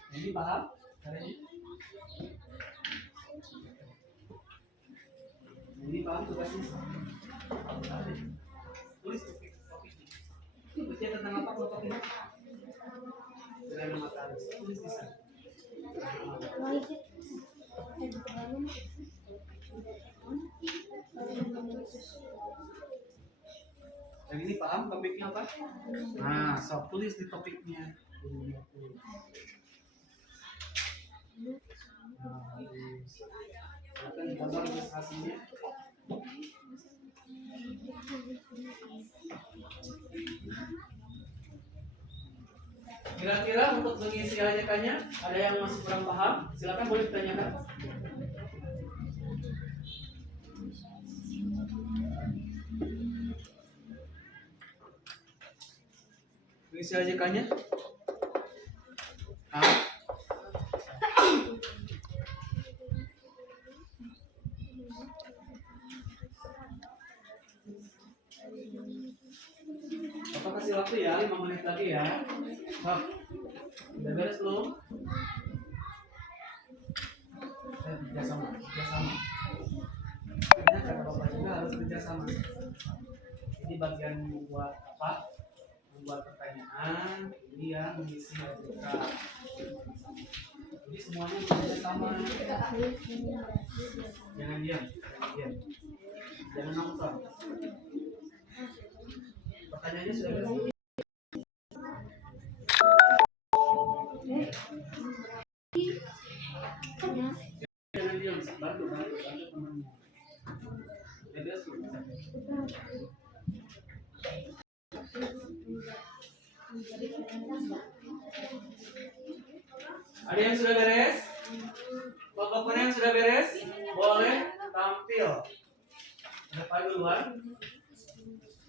Ini paham? Caranya? Ini paham tugasnya? Tulis topiknya. Tulisnya tentang apa kelompok ini? Gerhana matahari. Tulis di sana. Yang ini paham topiknya apa? Nah, sok tulis di topiknya. Akan gambar ilustrasinya. Kira-kira untuk mengisi ajakannya ada yang masih kurang paham? Silakan boleh ditanyakan. Mengisi ajakannya? Bapak kasih waktu ya, 5 menit lagi ya. Bang, udah beres belum? Kerjasama. Ingat kata Bapak juga harus kerjasama. Ini bagian membuat apa? Membuat pertanyaan, ini ya mengisi ajakan. Jadi semuanya kerjasama. Jangan diam. Jangan nonton. Pertanyaannya sudah beres. Jangan diam, bantu temannya. Sudah beres belum? Ada yang sudah beres? Kelompok yang sudah beres? Boleh tampil. Depan duluan.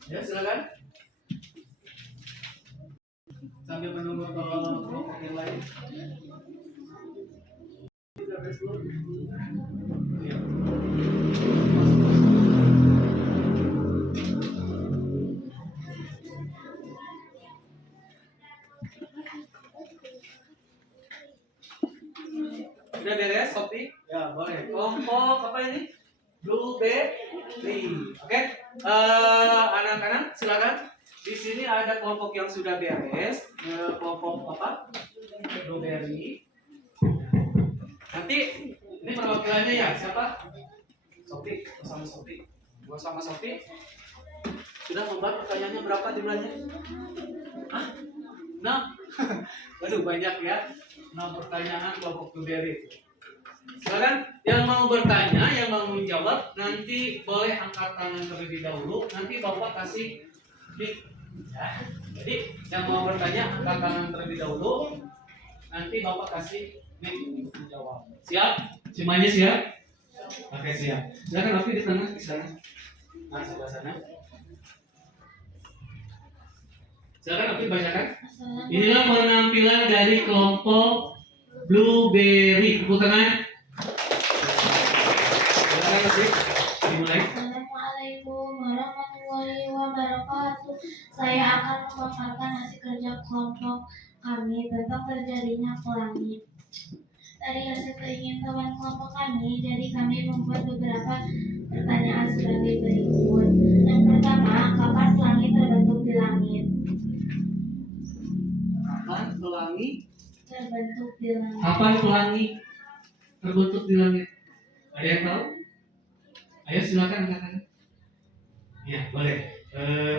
Ya, silakan. Sambil menunggu kelompok yang lain. Sudah beres belum? Ya. Sudah beres, Sophie? Ya, boleh. Kelompok apa ini? Blueberry. Oke. Anak-anak, silakan. Di sini ada kelompok yang sudah beres. Kelompok apa? Blueberry. Nanti ini perwakilannya ya, siapa? Sophie, sama Sophie. Gua sama Sophie. Sudah membuat pertanyaannya berapa jumlahnya? Hah? 6? Waduh, banyak ya. 6 pertanyaan kelompok Blueberry. Silakan yang mau bertanya, yang mau menjawab, nanti boleh angkat tangan terlebih dahulu. Nanti Bapak kasih mic. Ya. Jadi yang mau bertanya angkat tangan terlebih dahulu. Nanti Bapak kasih mic untuk menjawab. Siap? Semuanya siap? Oke, siap. Silakan Opi di tengah di sana. Nah, sebelah sana. Silakan Opi bacakan. Inilah penampilan dari kelompok Blueberry. Tepuk tangan. Silakan Opi. Dimulai. Assalamualaikum warahmatullahi wabarakatuh. Saya akan memaparkan hasil kerja kelompok kami tentang terjadinya pelangi. Dari hasil keingintahuan kelompok kami, jadi kami membuat beberapa pertanyaan sebagai berikut. Yang pertama, kapan pelangi terbentuk di langit? Kapan pelangi Terbentuk di langit. Kapan pelangi terbentuk di langit? Ada yang tahu? Ayo silakan katakan. Ya, boleh.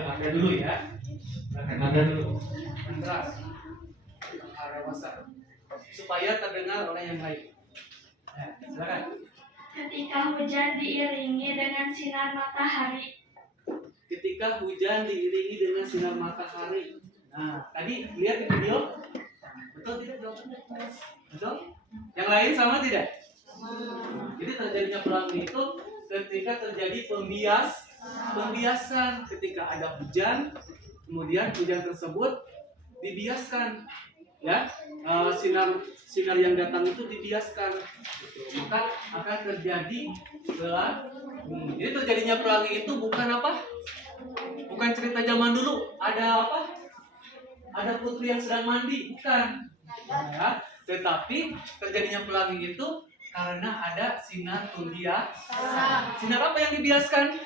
Ada dulu ya. Silakan ada dulu. Yang keras. secara besar supaya terdengar oleh yang lain. Ya, silakan. Ketika hujan diiringi dengan sinar matahari. Ketika hujan diiringi dengan sinar matahari. Nah, tadi lihat di video, betul tidak jawabannya? Betul? Yang lain sama tidak? Jadi terjadinya pelangi itu ketika terjadi pembiasan. Ketika ada hujan, kemudian hujan tersebut dibiaskan, ya, sinar yang datang itu dibiaskan, gitu. Maka akan terjadi pelangi. Jadi terjadinya pelangi itu bukan apa? Bukan cerita zaman dulu. Ada apa? Ada putri yang sedang mandi, bukan? Ya, tetapi terjadinya pelangi itu karena ada sinar pembiasan. Sinar apa yang dibiaskan?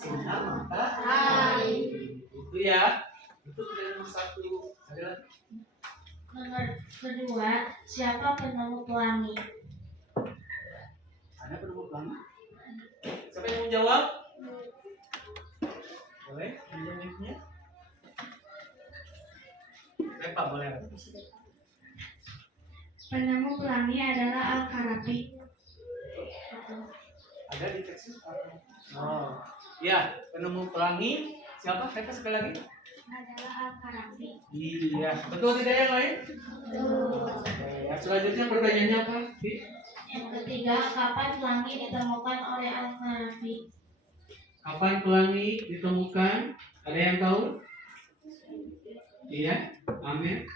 Sinar matahari. Itu ya. Itu nomor 1. Ada lagi? Nomor kedua, siapa penemu pelangi? Ada penemu pelangi? Siapa yang mau jawab? Boleh? Menjawabnya? Pak, boleh. Penemu pelangi adalah Al-Farabi. Ada di teks. Oh, ya, penemu pelangi siapa? Saya sekali lagi. Adalah Al-Farabi. Iya, betul tidak yang lain? Yang selanjutnya pertanyaannya apa? Yang ketiga, kapan pelangi ditemukan oleh Al-Farabi? Kapan pelangi ditemukan? Ada yang tahu? Iya, Amir.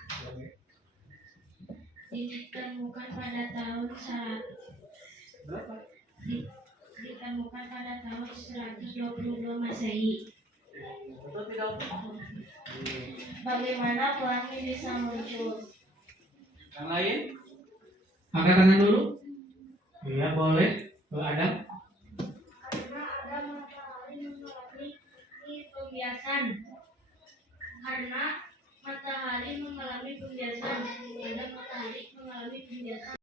Ditemukan pada tahun Berapa? ditemukan pada tahun 122 Masehi. Betul tidak? Bagaimana pelangi bisa muncul? Yang lain? Angkat tangan dulu. Iya, boleh. Adam. Karena ada matahari mengalami pembiasan. Karena matahari mengalami pembiasan. Ada matahari mengalami pembiasan.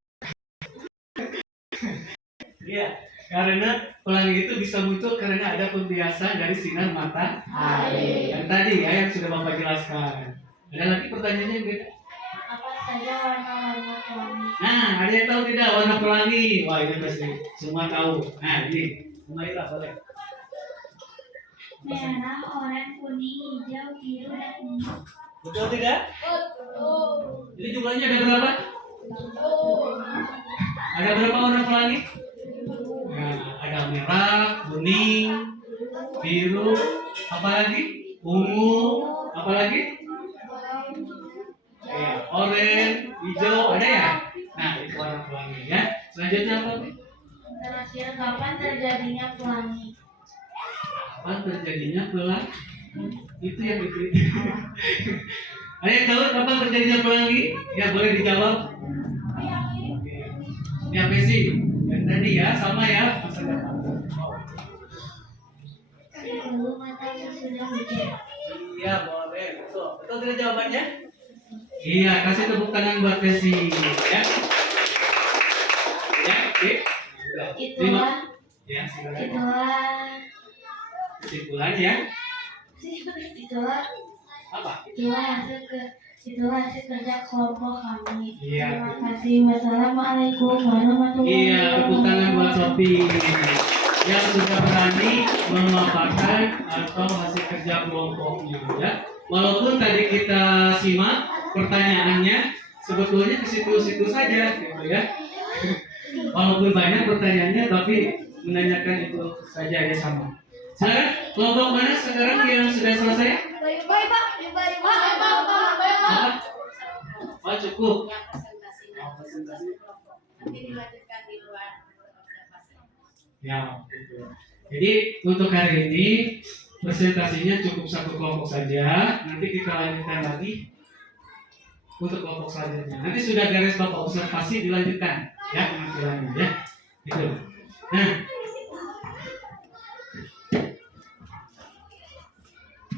Iya, karena pelangi itu bisa muncul karena ada pembiasan dari sinar matahari. Yang tadi ya, yang sudah Bapak jelaskan. Ada lagi pertanyaannya yang beda? Apa saja warna-warna pelangi? Nah, ada yang tahu tidak warna pelangi? Wah, ini pasti semua tahu. Nah, ini Umaira boleh. Merah, oranye, kuning, hijau, biru, dan ungu. Betul tidak? Betul. Jadi jumlahnya ada berapa? Ada berapa warna pelangi? Nah, ada merah, kuning, biru, apa lagi? Ungu, apa lagi? Ya, oranye, hijau, ada ya? Nah, itu warna pelangi ya. Selanjutnya apa? Terakhir, kapan terjadinya pelangi? Kapan terjadinya pelangi? Itu yang dipilih. Ada yang tahu kapan terjadinya pelangi? Ya, boleh dijawab. Ya, Pesi. Yang tadi ya, sama ya. Sebelum matahari sudah hujan. Iya, boleh. Betul. Betul tidak jawabannya? Iya, kasih tepuk tangan buat Pesi. Ya. Ya, oke. Itulah Ya, silakan. itulah Kesimpulan ya. itulah Apa? itulah hasil kerja kelompok kami. Iya. Terima kasih. Wassalamualaikum warahmatullahi Iya, tepuk tangan buat Sofi yang sudah berani memaparkan atau hasil kerja kelompoknya ya. Walaupun tadi kita simak pertanyaannya sebetulnya ke situ-situ saja gitu ya. Walaupun banyak pertanyaannya tapi menanyakan itu saja ya sama. Silakan kelompok mana sekarang yang sudah selesai? Baik, Pak. Apa? Oh, cukup. Nanti dilanjutkan di luar observasi. Ya, gitu. Jadi untuk hari ini presentasinya cukup satu kelompok saja. Nanti kita lanjutkan lagi untuk kelompok selanjutnya. Nanti sudah beres Bapak observasi dilanjutkan ya penampilannya ya. Gitu. Nah,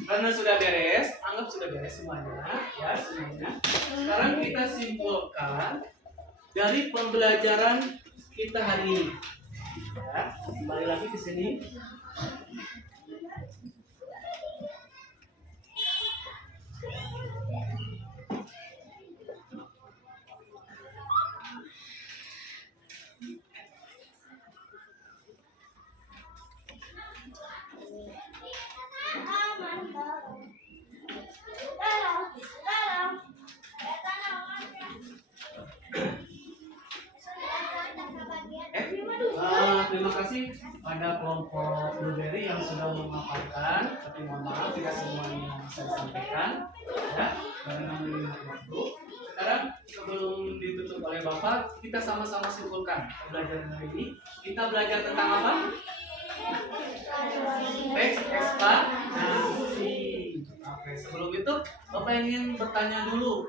karena sudah beres, anggap sudah beres semuanya ya semuanya. Sekarang kita simpulkan dari pembelajaran kita hari ini. Ya, kembali lagi ke sini. kasih pada kelompok blueberry yang sudah menghafalkan, tapi mohon maaf tidak semuanya bisa disampaikan, ya, karena mengingat waktu. Sekarang sebelum ditutup oleh Bapak, kita sama-sama simpulkan pembelajaran hari ini. Kita belajar tentang apa? Teks ekspansi. Oke, sebelum itu Bapak ingin bertanya dulu.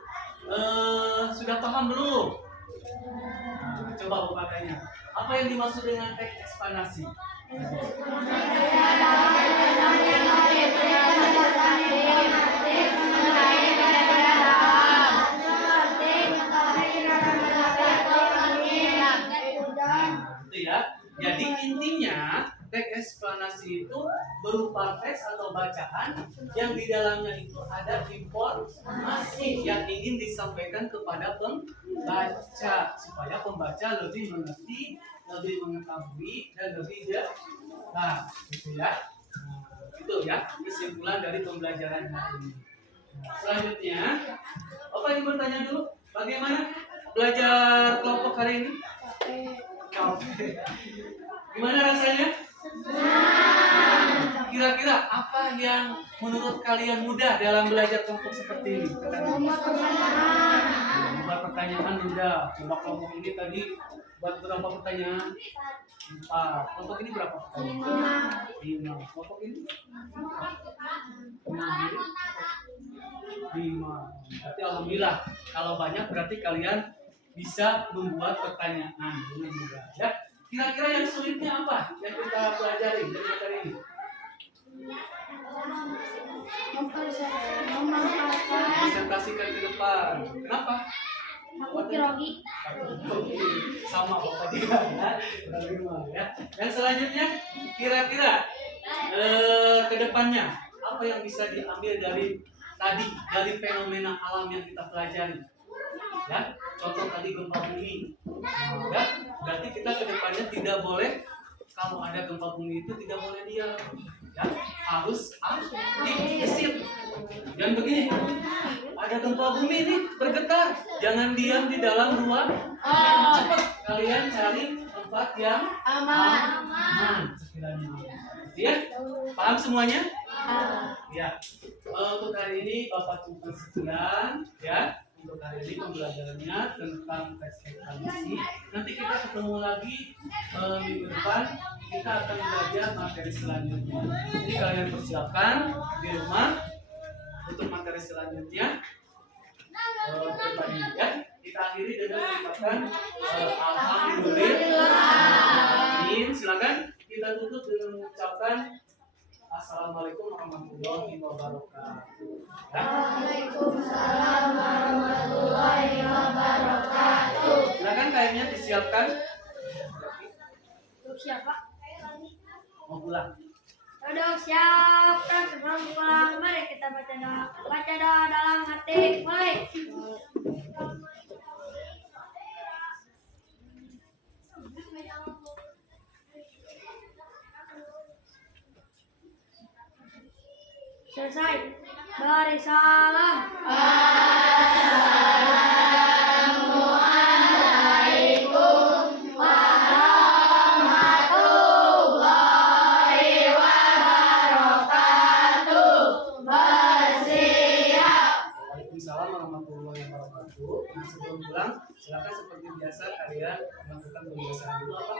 Sudah paham belum? Nah, coba Bapak tanya. Apa yang dimaksud dengan teks ekspansi? Itu ya. Jadi intinya teks eksplanasi itu berupa teks atau bacaan yang di dalamnya itu ada informasi yang ingin disampaikan kepada pembaca supaya pembaca lebih mengerti, lebih mengetahui dan lebih jelas, gitu ya. Itu ya kesimpulan dari pembelajaran hari ini. Selanjutnya, apa yang bertanya dulu? Bagaimana belajar kelompok hari ini? Gimana rasanya? Kira-kira apa yang menurut kalian mudah dalam belajar kelompok seperti ini? Buat pertanyaan mudah. Coba kelompok ini tadi buat berapa pertanyaan? 4. Kelompok ini berapa pertanyaan? 5. Kelompok ini? 5. Berarti alhamdulillah. Kalau banyak berarti kalian bisa membuat pertanyaan dengan mudah, ya. Kira-kira yang sulitnya apa yang kita pelajari dari materi ini? Presentasikan ke depan. Kenapa? Aku grogi. Sama Bapak juga ya. Dan selanjutnya kira-kira ke depannya apa yang bisa diambil dari tadi dari fenomena alam yang kita pelajari? Ya, contoh tadi gempa bumi. Ya, berarti kita ke depannya tidak boleh kalau ada gempa bumi itu tidak boleh diam. Ya, harus digesit. Dan begini, ada gempa bumi ini bergetar, jangan diam di dalam ruang. Cepat kalian cari tempat yang aman sekiranya. Ya, paham semuanya? Ya, untuk hari ini Bapak cukup sekian, ya. Untuk hari ini pembelajarannya tentang teks ekspansi. Nanti kita ketemu lagi minggu depan. Kita akan belajar materi selanjutnya. Jadi kalian persiapkan di rumah untuk materi selanjutnya. Ya. Kita akhiri dengan mengucapkan alhamdulillah. Silakan kita tutup dengan mengucapkan assalamualaikum warahmatullahi wabarakatuh. Waalaikumsalam warahmatullahi wabarakatuh. Silakan kayaknya disiapkan. Untuk siapa? Mau pulang. Duduk siap. Sebelum pulang, mari kita baca doa dalam hati. Mulai. Selesai. Beri salam. Assalamualaikum warahmatullahi wabarakatuh. Bersiap. Waalaikumsalam warahmatullahi wabarakatuh. Nah, sebelum pulang, silakan seperti biasa kalian melakukan pembiasaan dulu apa?